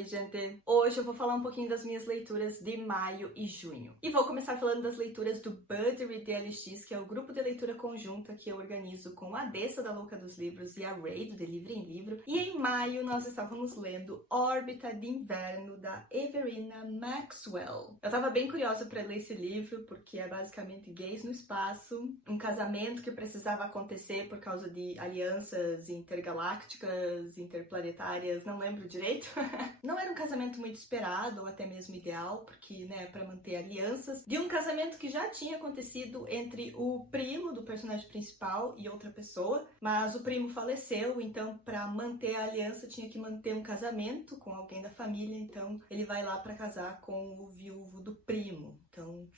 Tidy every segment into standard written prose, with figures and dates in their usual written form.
Oi, gente! Hoje eu vou falar um pouquinho das minhas leituras de maio e junho. E vou começar falando das leituras do Buddy DLX, que é o grupo de leitura conjunta que eu organizo com a Dessa da Louca dos Livros e a Ray do De Livro em Livro. E em maio nós estávamos lendo Órbita de Inverno, da Everina Maxwell. Eu tava bem curiosa para ler esse livro, porque é basicamente gays no espaço, um casamento que precisava acontecer por causa de alianças intergalácticas, interplanetárias, não lembro direito. Não era um casamento muito esperado ou até mesmo ideal, porque, né, para manter alianças, de um casamento que já tinha acontecido entre o primo do personagem principal e outra pessoa, mas o primo faleceu, então para manter a aliança tinha que manter um casamento com alguém da família, então ele vai lá para casar com o viúvo do primo. Então,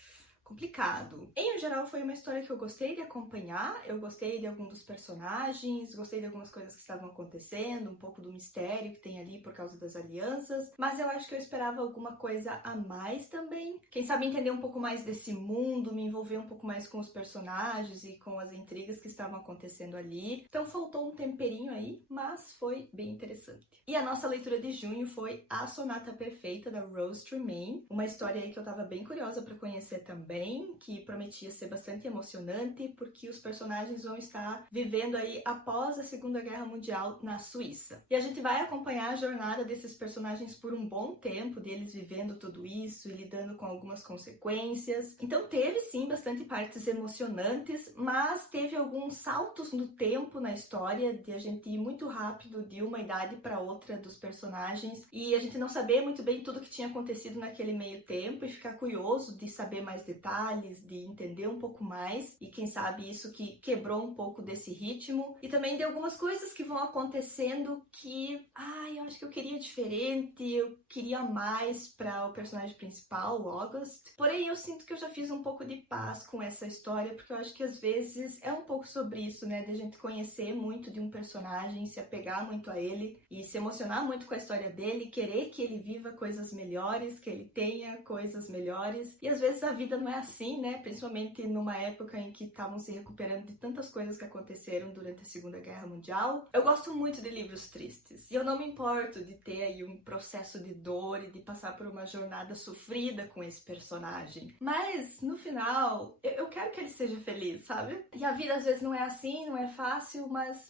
complicado. Em geral, foi uma história que eu gostei de acompanhar, eu gostei de alguns dos personagens, gostei de algumas coisas que estavam acontecendo, um pouco do mistério que tem ali por causa das alianças, mas eu acho que eu esperava alguma coisa a mais também. Quem sabe entender um pouco mais desse mundo, me envolver um pouco mais com os personagens e com as intrigas que estavam acontecendo ali. Então faltou um temperinho aí, mas foi bem interessante. E a nossa leitura de junho foi A Sonata Perfeita, da Rose Tremaine, uma história aí que eu tava bem curiosa para conhecer também, que prometia ser bastante emocionante, porque os personagens vão estar vivendo aí após a Segunda Guerra Mundial na Suíça. E a gente vai acompanhar a jornada desses personagens por um bom tempo, deles vivendo tudo isso e lidando com algumas consequências. Então teve sim bastante partes emocionantes, mas teve alguns saltos no tempo na história, de a gente ir muito rápido de uma idade para outra dos personagens e a gente não saber muito bem tudo que tinha acontecido naquele meio tempo e ficar curioso de saber mais detalhes, de entender um pouco mais, e quem sabe isso que quebrou um pouco desse ritmo, e também de algumas coisas que vão acontecendo que, eu acho que eu queria diferente, eu queria mais para o personagem principal, o August. Porém, eu sinto que eu já fiz um pouco de paz com essa história, porque eu acho que às vezes é um pouco sobre isso, né, de a gente conhecer muito de um personagem, se apegar muito a ele e se emocionar muito com a história dele, querer que ele viva coisas melhores, que ele tenha coisas melhores, e às vezes a vida não é assim, né? Principalmente numa época em que estavam se recuperando de tantas coisas que aconteceram durante a Segunda Guerra Mundial. Eu gosto muito de livros tristes e eu não me importo de ter aí um processo de dor e de passar por uma jornada sofrida com esse personagem. Mas no final, eu quero que ele seja feliz, sabe? E a vida às vezes não é assim, não é fácil, mas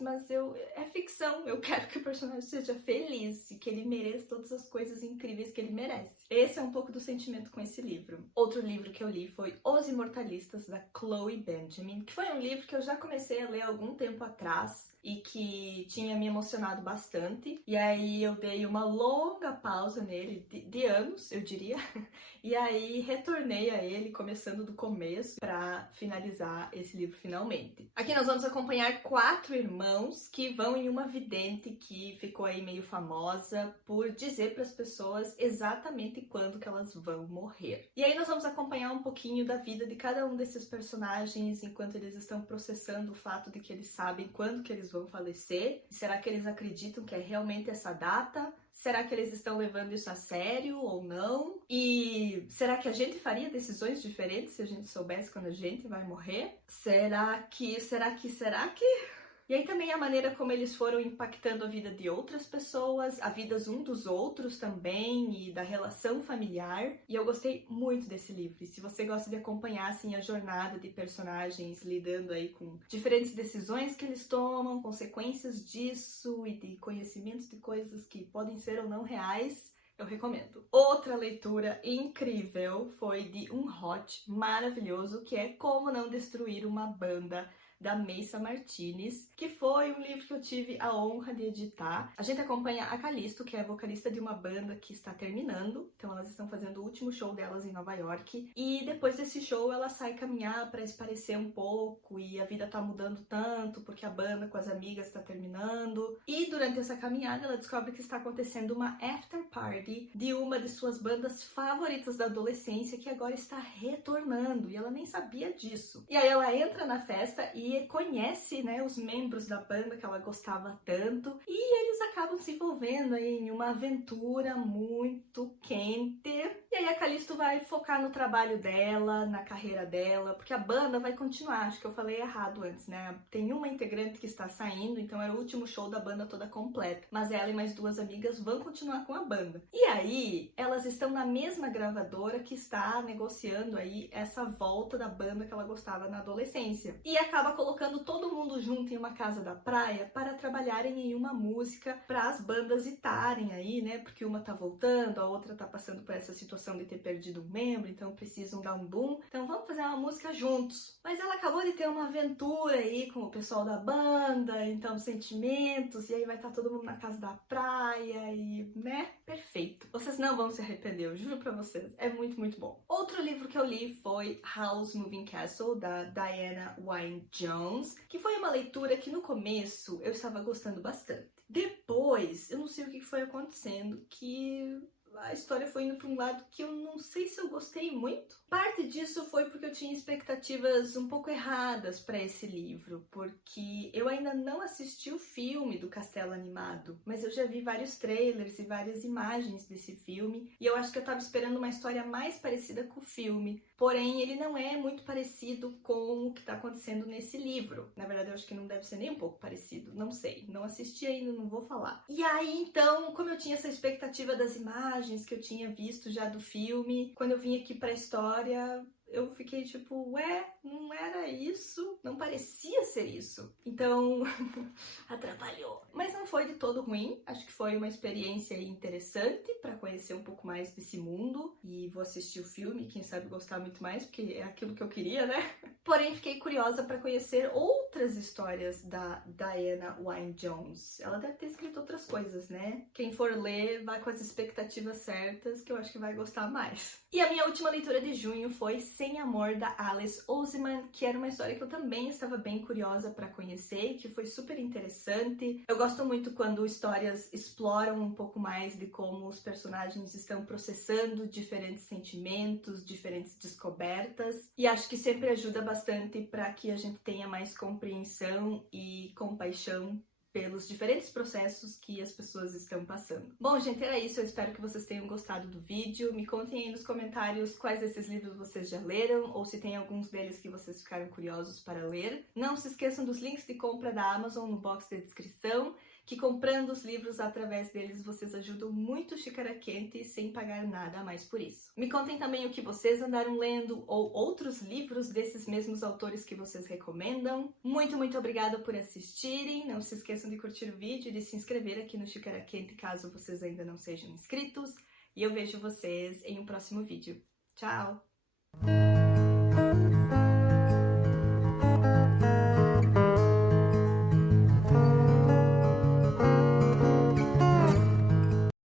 é ficção. Eu quero que o personagem seja feliz e que ele mereça todas as coisas incríveis que ele merece. Esse é um pouco do sentimento com esse livro. Outro livro que eu li foi Os Imortalistas, da Chloe Benjamin, que foi um livro que eu já comecei a ler há algum tempo atrás e que tinha me emocionado bastante. E aí eu dei uma longa pausa nele, de anos, eu diria, e aí retornei a ele, começando do começo, para finalizar esse livro finalmente. Aqui nós vamos acompanhar 4 irmãos que vão em uma vidente que ficou aí meio famosa por dizer para as pessoas exatamente quando que elas vão morrer. E aí nós vamos acompanhar um pouquinho da vida de cada um desses personagens enquanto eles estão processando o fato de que eles sabem quando que eles vão falecer. Será que eles acreditam que é realmente essa data? Será que eles estão levando isso a sério ou não? E será que a gente faria decisões diferentes se a gente soubesse quando a gente vai morrer? Será que... E aí também a maneira como eles foram impactando a vida de outras pessoas, a vida um dos outros também, e da relação familiar. E eu gostei muito desse livro. E se você gosta de acompanhar assim a jornada de personagens lidando aí com diferentes decisões que eles tomam, consequências disso e de conhecimentos de coisas que podem ser ou não reais, eu recomendo. Outra leitura incrível foi de um hot maravilhoso, que é Como Não Destruir uma Banda, da Meissa Martinez, que foi um livro que eu tive a honra de editar. A gente acompanha a Calisto, que é vocalista de uma banda que está terminando, então elas estão fazendo o último show delas em Nova York, e depois desse show ela sai caminhar para espairecer um pouco, e a vida tá mudando tanto, porque a banda com as amigas está terminando, e durante essa caminhada ela descobre que está acontecendo uma after party de uma de suas bandas favoritas da adolescência, que agora está retornando, e ela nem sabia disso. E aí ela entra na festa e aí conhece, né, os membros da banda que ela gostava tanto e eles acabam se envolvendo aí em uma aventura muito quente. E aí a Callisto vai focar no trabalho dela, na carreira dela, porque a banda vai continuar. Acho que eu falei errado antes, né? Tem uma integrante que está saindo, então era o último show da banda toda completa. Mas ela e mais duas amigas vão continuar com a banda. E aí, elas estão na mesma gravadora que está negociando aí essa volta da banda que ela gostava na adolescência. E acaba colocando todo mundo junto em uma casa da praia para trabalharem em uma música para as bandas estarem aí, né? Porque uma tá voltando, a outra tá passando por essa situação de ter perdido um membro, então precisam dar um boom. Então vamos fazer uma música juntos. Mas ela acabou de ter uma aventura aí com o pessoal da banda, então sentimentos, e aí vai estar todo mundo na casa da praia e, né? Perfeito. Vocês não vão se arrepender, eu juro pra vocês. É muito, muito bom. Outro livro que eu li foi Howl's Moving Castle, da Diana Wynne Jones, que foi uma leitura que no começo eu estava gostando bastante. Depois, eu não sei o que foi acontecendo, que a história foi indo para um lado que eu não sei se eu gostei muito. Parte disso foi porque eu tinha expectativas um pouco erradas para esse livro, porque eu ainda não assisti o filme do Castelo Animado, mas eu já vi vários trailers e várias imagens desse filme, e eu acho que eu estava esperando uma história mais parecida com o filme. Porém, ele não é muito parecido com o que está acontecendo nesse livro. Na verdade, eu acho que não deve ser nem um pouco parecido, não sei. Não assisti ainda, não vou falar. E aí, então, como eu tinha essa expectativa das imagens que eu tinha visto já do filme, quando eu vim aqui pra história, eu fiquei tipo, ué, não era isso, não parecia ser isso. Então, atrapalhou. Mas não foi de todo ruim, acho que foi uma experiência interessante para conhecer um pouco mais desse mundo. E vou assistir o filme, quem sabe gostar muito mais, porque é aquilo que eu queria, né? Porém, fiquei curiosa para conhecer outras histórias da Diana Wynne Jones. Ela deve ter escrito outras coisas, né? Quem for ler, vai com as expectativas certas, que eu acho que vai gostar mais. E a minha última leitura de junho foi Sem Amor, da Alice Oseman, que era uma história que eu também estava bem curiosa para conhecer, que foi super interessante. Eu gosto muito quando histórias exploram um pouco mais de como os personagens estão processando diferentes sentimentos, diferentes descobertas, e acho que sempre ajuda bastante para que a gente tenha mais compreensão e compaixão pelos diferentes processos que as pessoas estão passando. Bom, gente, era isso. Eu espero que vocês tenham gostado do vídeo. Me contem aí nos comentários quais desses livros vocês já leram, ou se tem alguns deles que vocês ficaram curiosos para ler. Não se esqueçam dos links de compra da Amazon no box de descrição, que comprando os livros através deles vocês ajudam muito o Xícara Quente sem pagar nada a mais por isso. Me contem também o que vocês andaram lendo ou outros livros desses mesmos autores que vocês recomendam. Muito, muito obrigada por assistirem. Não se esqueçam de curtir o vídeo e de se inscrever aqui no Xícara Quente caso vocês ainda não sejam inscritos. E eu vejo vocês em um próximo vídeo. Tchau!